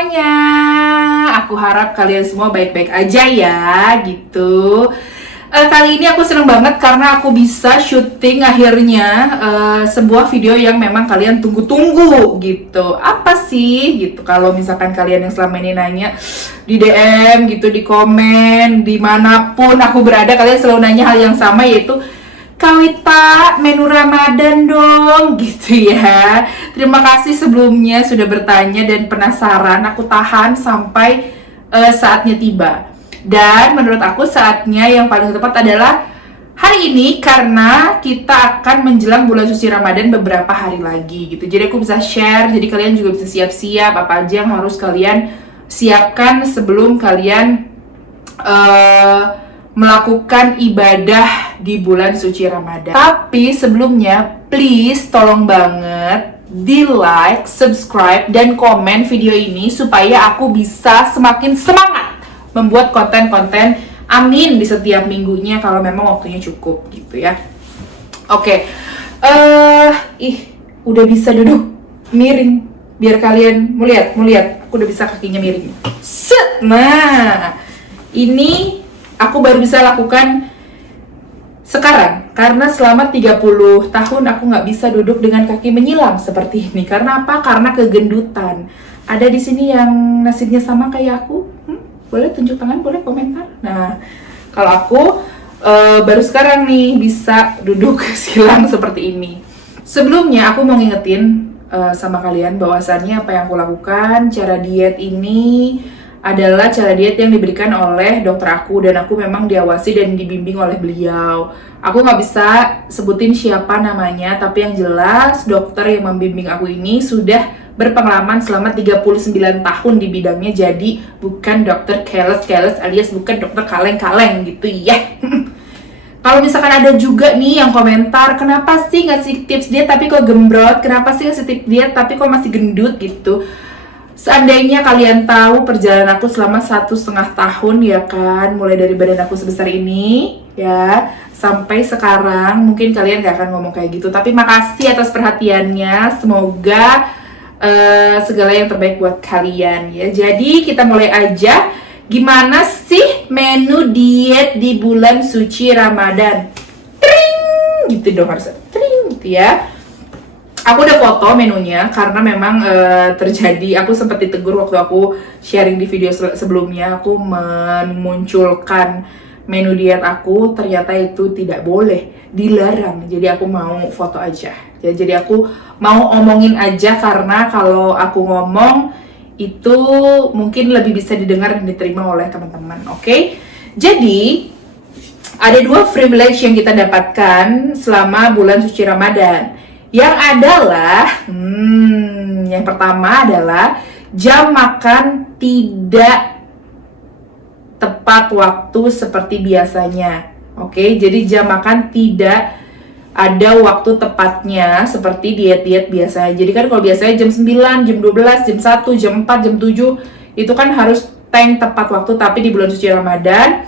semuanya. Aku harap kalian semua baik-baik aja ya, gitu. Kali ini aku seneng banget karena aku bisa syuting akhirnya sebuah video yang memang kalian tunggu-tunggu gitu. Apa sih gitu? Kalau misalkan kalian yang selama ini nanya di DM gitu, di komen, dimanapun aku berada, kalian selalu nanya hal yang sama, yaitu Kak Wita, menu Ramadan dong, gitu ya. Terima kasih sebelumnya sudah bertanya dan penasaran. Aku tahan sampai saatnya tiba. Dan menurut aku saatnya yang paling tepat adalah hari ini, karena kita akan menjelang bulan suci Ramadan beberapa hari lagi gitu. Jadi aku bisa share, jadi kalian juga bisa siap-siap apa aja yang harus kalian siapkan sebelum kalian melakukan ibadah di bulan suci Ramadan. Tapi sebelumnya, please tolong banget di like, subscribe, dan komen video ini supaya aku bisa semakin semangat membuat konten-konten amin di setiap minggunya kalau memang waktunya cukup gitu ya. Oke. Udah bisa duduk miring biar kalian mau lihat. Aku udah bisa kakinya miring. Set. Nah, ini aku baru bisa lakukan sekarang karena selama 30 tahun aku nggak bisa duduk dengan kaki menyilang seperti ini. Karena apa? Karena kegendutan. Ada di sini yang nasibnya sama kayak aku? Boleh tunjuk tangan, boleh komentar. Nah, kalau aku baru sekarang nih bisa duduk silang seperti ini. Sebelumnya aku mau ngingetin sama kalian bahwasannya apa yang aku lakukan, cara diet ini adalah cara diet yang diberikan oleh dokter aku, dan aku memang diawasi dan dibimbing oleh beliau. Aku nggak bisa sebutin siapa namanya, tapi yang jelas dokter yang membimbing aku ini sudah berpengalaman selama 39 tahun di bidangnya, jadi bukan dokter keles-keles alias bukan dokter kaleng-kaleng gitu ya. Kalau misalkan ada juga nih yang komentar, kenapa sih ngasih tips diet tapi kok gembrot, kenapa sih ngasih tips diet tapi kok masih gendut gitu. Seandainya kalian tahu perjalanan aku selama 1,5 tahun ya kan, mulai dari badan aku sebesar ini ya sampai sekarang, mungkin kalian gak akan ngomong kayak gitu. Tapi makasih atas perhatiannya, semoga segala yang terbaik buat kalian ya. Jadi kita mulai aja. Gimana sih menu diet di bulan suci Ramadan? Tring gitu dong, harus tring gitu ya. Aku udah foto menunya karena memang terjadi, aku sempat ditegur waktu aku sharing di video sebelumnya. Aku memunculkan menu diet aku, ternyata itu tidak boleh, dilarang. Jadi aku mau foto aja ya, jadi aku mau omongin aja karena kalau aku ngomong itu mungkin lebih bisa didengar dan diterima oleh teman-teman. Oke? Jadi ada 2 privilege yang kita dapatkan selama bulan suci Ramadan. Yang adalah, yang pertama adalah jam makan tidak tepat waktu seperti biasanya. Oke, jadi jam makan tidak ada waktu tepatnya seperti diet-diet biasa. Jadi kan kalau biasanya jam 9, jam 12, jam 1, jam 4, jam 7 itu kan harus tepat waktu, tapi di bulan suci Ramadan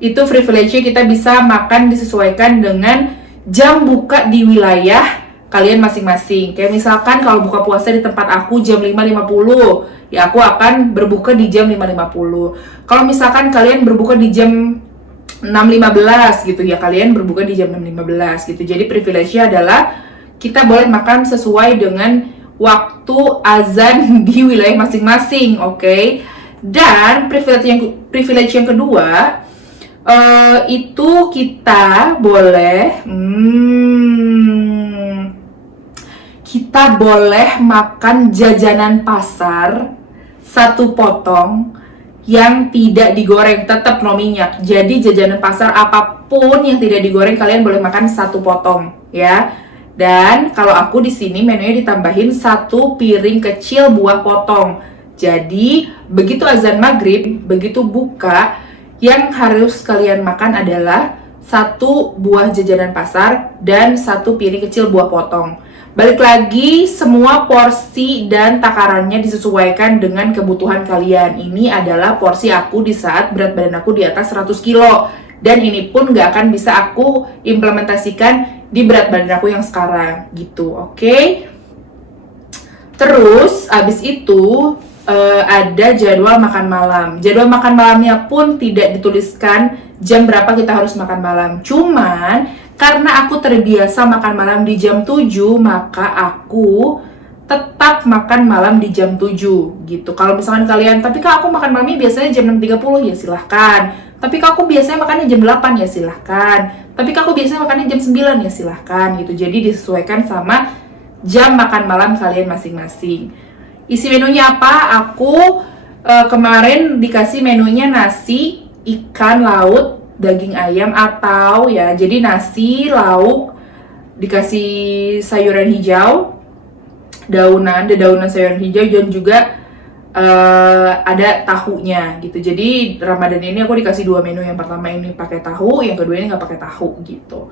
itu privilege-nya kita bisa makan disesuaikan dengan jam buka di wilayah kalian masing-masing. Kayak misalkan kalau buka puasa di tempat aku jam 5.50, ya aku akan berbuka di jam 5.50. Kalau misalkan kalian berbuka di jam 6.15 gitu ya, kalian berbuka di jam 6.15 gitu. Jadi privilege-nya adalah kita boleh makan sesuai dengan waktu azan di wilayah masing-masing, oke? Dan privilege yang kedua itu kita boleh makan jajanan pasar 1 potong yang tidak digoreng, tetap no minyak. Jadi jajanan pasar apapun yang tidak digoreng kalian boleh makan 1 potong ya. Dan kalau aku di sini menunya ditambahin 1 piring kecil buah potong. Jadi begitu azan maghrib, begitu buka, yang harus kalian makan adalah 1 buah jajanan pasar dan 1 piring kecil buah potong. Balik lagi, semua porsi dan takarannya disesuaikan dengan kebutuhan kalian. Ini adalah porsi aku di saat berat badan aku di atas 100 kilo. Dan ini pun gak akan bisa aku implementasikan di berat badan aku yang sekarang gitu, oke? Terus, abis itu ada jadwal makan malam. Jadwal makan malamnya pun tidak dituliskan jam berapa kita harus makan malam. Cuman karena aku terbiasa makan malam di jam 7, maka aku tetap makan malam di jam 7 gitu. Kalau misalkan kalian, tapi kak aku makan malamnya biasanya jam 6.30, ya silahkan. Tapi kak aku biasanya makannya jam 8, ya silahkan. Tapi kak aku biasanya makannya jam 9, ya silahkan gitu. Jadi disesuaikan sama jam makan malam kalian masing-masing. Isi menunya apa? Aku kemarin dikasih menunya nasi, ikan laut, daging ayam, atau ya jadi nasi, lauk, dikasih sayuran hijau, daunan sayuran hijau, dan juga ada tahunya gitu. Jadi Ramadan ini aku dikasih 2 menu. Yang pertama ini pakai tahu, yang kedua ini nggak pakai tahu gitu.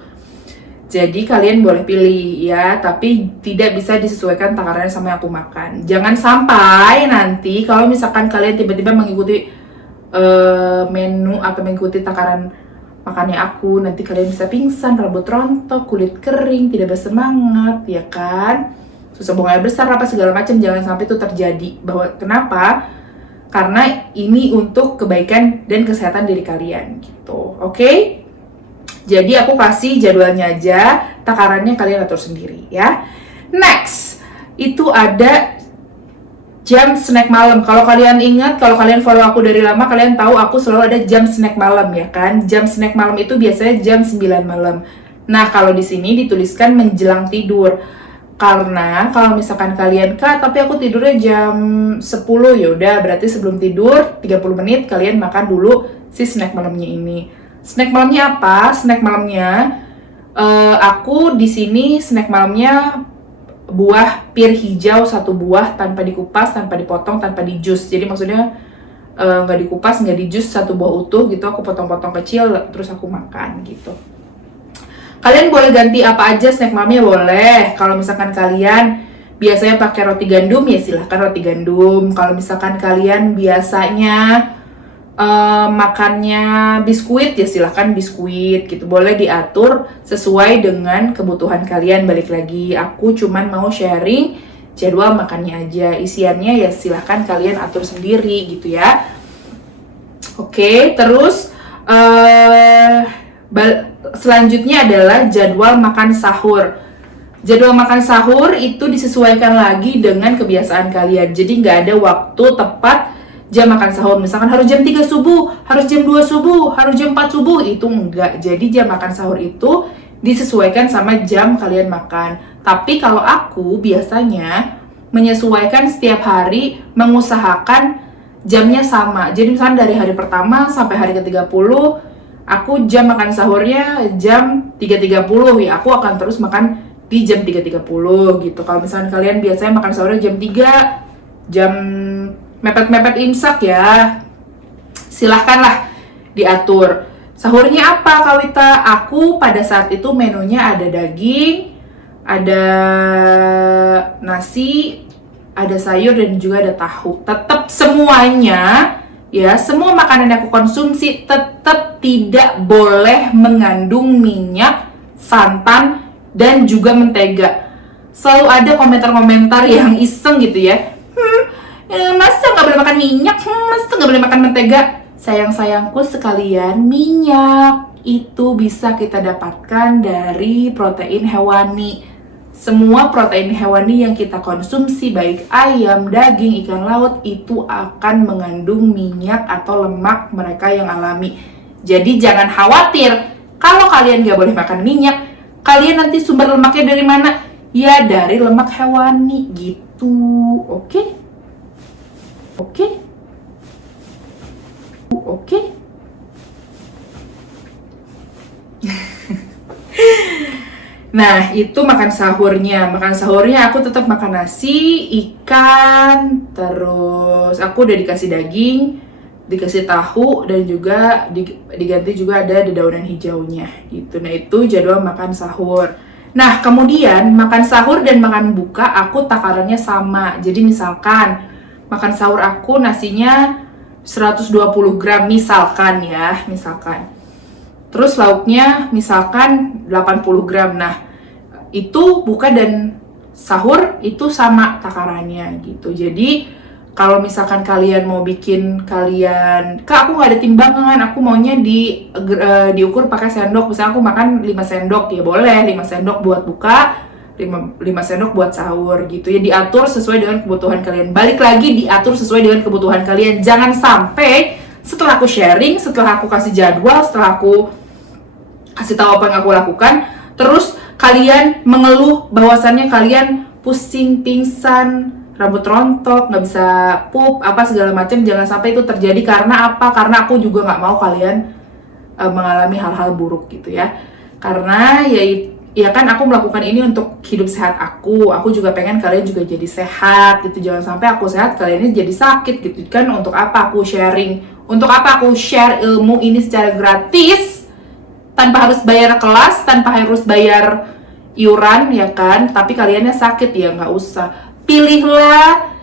Jadi kalian boleh pilih ya, tapi tidak bisa disesuaikan takarannya sama yang aku makan. Jangan sampai nanti kalau misalkan kalian tiba-tiba mengikuti menu atau mengikuti takaran makannya aku, nanti kalian bisa pingsan, rambut rontok, kulit kering, tidak bersemangat, ya kan? Susah buang air besar, apa segala macam. Jangan sampai itu terjadi. Bahwa kenapa? Karena ini untuk kebaikan dan kesehatan diri kalian gitu. Oke? Jadi aku kasih jadwalnya aja, takarannya kalian atur sendiri ya. Next, itu ada jam snack malam. Kalau kalian ingat, kalau kalian follow aku dari lama, kalian tahu aku selalu ada jam snack malam ya kan. Jam snack malam itu biasanya jam 9 malam. Nah, kalau di sini dituliskan menjelang tidur. Karena kalau misalkan kalian, kak tapi aku tidurnya jam 10, ya udah berarti sebelum tidur 30 menit kalian makan dulu si snack malamnya ini. Snack malamnya apa? Snack malamnya aku di sini snack malamnya buah pir hijau 1 buah tanpa dikupas, tanpa dipotong, tanpa dijus. Jadi maksudnya nggak dikupas, nggak dijus, 1 buah utuh gitu. Aku potong-potong kecil terus aku makan gitu. Kalian boleh ganti apa aja snack malamnya, boleh. Kalau misalkan kalian biasanya pakai roti gandum, ya silahkan roti gandum. Kalau misalkan kalian biasanya makannya biskuit, ya silahkan biskuit gitu. Boleh diatur sesuai dengan kebutuhan kalian. Balik lagi, aku cuman mau sharing jadwal makannya aja. Isiannya ya silahkan kalian atur sendiri gitu ya. Oke, terus selanjutnya adalah jadwal makan sahur. Jadwal makan sahur itu disesuaikan lagi dengan kebiasaan kalian. Jadi nggak ada waktu tepat jam makan sahur. Misalkan harus jam 3 subuh, harus jam 2 subuh, harus jam 4 subuh. Itu enggak. Jadi jam makan sahur itu disesuaikan sama jam kalian makan. Tapi kalau aku biasanya menyesuaikan setiap hari, mengusahakan jamnya sama. Jadi misalkan dari hari pertama sampai hari ke-30, aku jam makan sahurnya jam 3.30. Ya aku akan terus makan di jam 3.30 gitu. Kalau misalkan kalian biasanya makan sahurnya jam 3, jam mepet-mepet imsak ya, silahkanlah diatur. Sahurnya apa Kak Wita? Aku pada saat itu menunya ada daging, ada nasi, ada sayur, dan juga ada tahu. Tetap semuanya ya, semua makanan yang aku konsumsi tetap tidak boleh mengandung minyak, santan, dan juga mentega. Selalu ada komentar-komentar yang iseng gitu ya. Masa nggak boleh makan minyak? Masa nggak boleh makan mentega? Sayang-sayangku sekalian, minyak itu bisa kita dapatkan dari protein hewani. Semua protein hewani yang kita konsumsi, baik ayam, daging, ikan laut, itu akan mengandung minyak atau lemak mereka yang alami. Jadi jangan khawatir kalau kalian nggak boleh makan minyak. Kalian nanti sumber lemaknya dari mana? Ya dari lemak hewani gitu. Oke? Nah, itu makan sahurnya. Makan sahurnya aku tetap makan nasi, ikan, terus aku udah dikasih daging, dikasih tahu, dan juga diganti juga ada dedaunan hijaunya gitu. Nah, itu jadwal makan sahur. Nah, kemudian makan sahur dan makan buka aku takarannya sama. Jadi misalkan makan sahur aku nasinya 120 gram misalkan ya, misalkan. Terus lauknya misalkan 80 gram. Nah, itu buka dan sahur itu sama takarannya gitu. Jadi Kalau misalkan kalian mau bikin kalian, Kak aku nggak ada timbangan, aku maunya diukur pakai sendok. Misalnya aku makan 5 sendok, ya boleh 5 sendok buat buka, 5 sendok buat sahur gitu ya. Diatur sesuai dengan kebutuhan kalian. Balik lagi, diatur sesuai dengan kebutuhan kalian. Jangan sampai setelah aku sharing, setelah aku kasih jadwal, setelah aku kasih tahu apa yang aku lakukan, terus kalian mengeluh bahwasannya kalian pusing, pingsan, rambut rontok, nggak bisa pup, apa segala macam. Jangan sampai itu terjadi. Karena apa? Karena aku juga nggak mau kalian mengalami hal-hal buruk gitu ya. Karena ya kan aku melakukan ini untuk hidup sehat aku juga pengen kalian juga jadi sehat gitu. Jangan sampai aku sehat kalian ini jadi sakit gitu kan. Untuk apa aku sharing, untuk apa aku share ilmu ini secara gratis tanpa harus bayar kelas, tanpa harus bayar iuran ya kan. Tapi kaliannya sakit, ya nggak usah. Pilihlah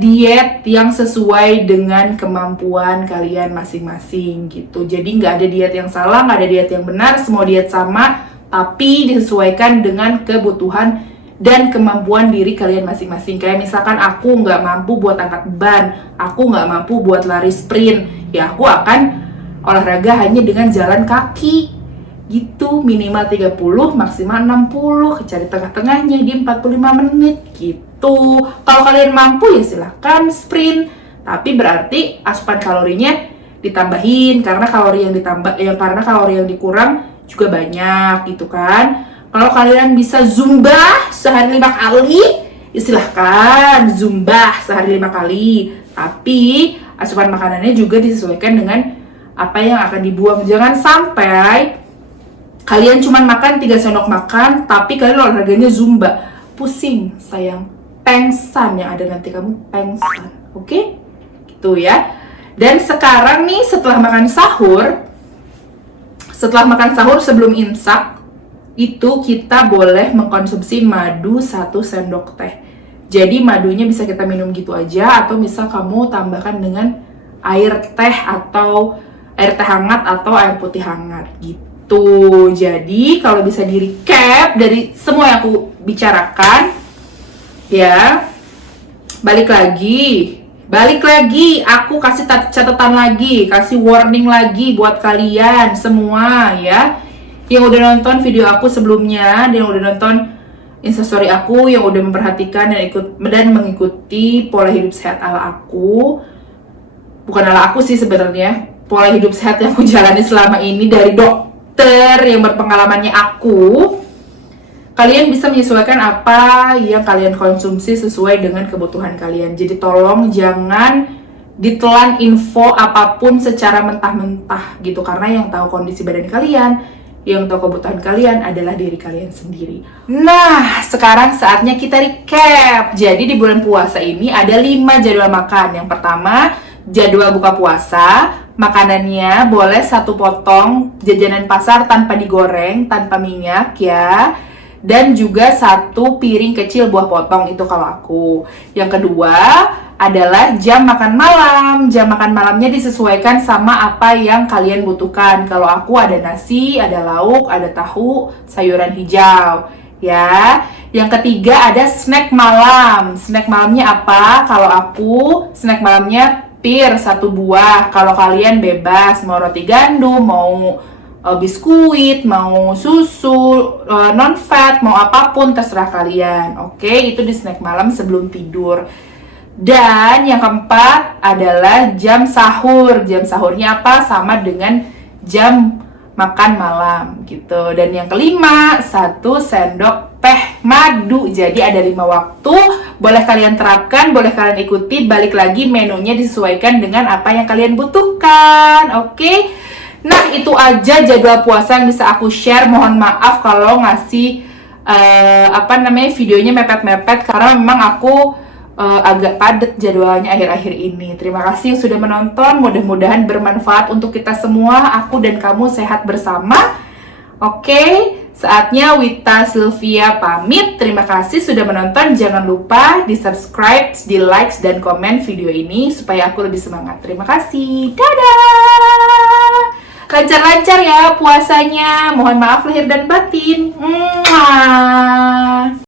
diet yang sesuai dengan kemampuan kalian masing-masing gitu. Jadi nggak ada diet yang salah, nggak ada diet yang benar, semua diet sama, tapi disesuaikan dengan kebutuhan dan kemampuan diri kalian masing-masing. Kayak misalkan aku nggak mampu buat angkat beban, aku nggak mampu buat lari sprint, ya aku akan olahraga hanya dengan jalan kaki gitu, minimal 30, maksimal 60, cari tengah-tengahnya di 45 menit gitu. Kalau kalian mampu ya silahkan sprint, tapi berarti asupan kalorinya ditambahin, karena kalori yang dikurang juga banyak gitu kan. Kalau kalian bisa zumba sehari 5 kali, ya silahkan zumba sehari 5 kali, tapi asupan makanannya juga disesuaikan dengan apa yang akan dibuang. Jangan sampai kalian cuma makan 3 sendok makan, tapi kalian olahraganya zumba. Pusing, sayang. Pengsan yang ada nanti kamu pengsan. Oke? Gitu ya. Dan sekarang nih setelah makan sahur sebelum imsak, itu kita boleh mengkonsumsi madu 1 sendok teh. Jadi madunya bisa kita minum gitu aja, atau misal kamu tambahkan dengan air teh hangat atau air putih hangat gitu. Jadi kalau bisa di recap dari semua yang aku bicarakan ya, balik lagi aku kasih catatan lagi, kasih warning lagi buat kalian semua ya, yang udah nonton video aku sebelumnya, dan yang udah nonton instastory aku, yang udah memperhatikan dan mengikuti pola hidup sehat ala aku. Bukan ala aku sih sebenarnya, pola hidup sehat yang aku jalani selama ini dari dokter yang berpengalamannya aku. Kalian bisa menyesuaikan apa yang kalian konsumsi sesuai dengan kebutuhan kalian. Jadi tolong jangan ditelan info apapun secara mentah-mentah gitu, karena yang tahu kondisi badan kalian, yang tahu kebutuhan kalian adalah diri kalian sendiri. Nah, sekarang saatnya kita recap. Jadi di bulan puasa ini ada 5 jadwal makan. Yang pertama, jadwal buka puasa. Makanannya boleh 1 potong jajanan pasar tanpa digoreng, tanpa minyak ya. Dan juga 1 piring kecil buah potong, itu kalau aku. Yang kedua adalah jam makan malam. Jam makan malamnya disesuaikan sama apa yang kalian butuhkan. Kalau aku ada nasi, ada lauk, ada tahu, sayuran hijau ya. Yang ketiga ada snack malam. Snack malamnya apa? Kalau aku snack malamnya pir 1 buah. Kalau kalian bebas, mau roti gandum, mau biskuit, mau susu, non-fat, mau apapun terserah kalian. Oke, itu di snack malam sebelum tidur. Dan yang keempat adalah jam sahur. Jam sahurnya apa? Sama dengan jam makan malam gitu. Dan yang kelima, 1 sendok teh madu. Jadi ada 5 waktu, boleh kalian terapkan, boleh kalian ikuti. Balik lagi, menunya disesuaikan dengan apa yang kalian butuhkan. Oke? Nah, itu aja jadwal puasa yang bisa aku share. Mohon maaf kalau ngasih videonya mepet-mepet, karena memang aku agak padat jadwalnya akhir-akhir ini. Terima kasih yang sudah menonton. Mudah-mudahan bermanfaat untuk kita semua. Aku dan kamu sehat bersama. Oke, saatnya Wita Sylvia pamit. Terima kasih sudah menonton. Jangan lupa di subscribe, di like, dan komen video ini supaya aku lebih semangat. Terima kasih. Dadah! Lancar-lancar ya puasanya. Mohon maaf lahir dan batin. Mwah.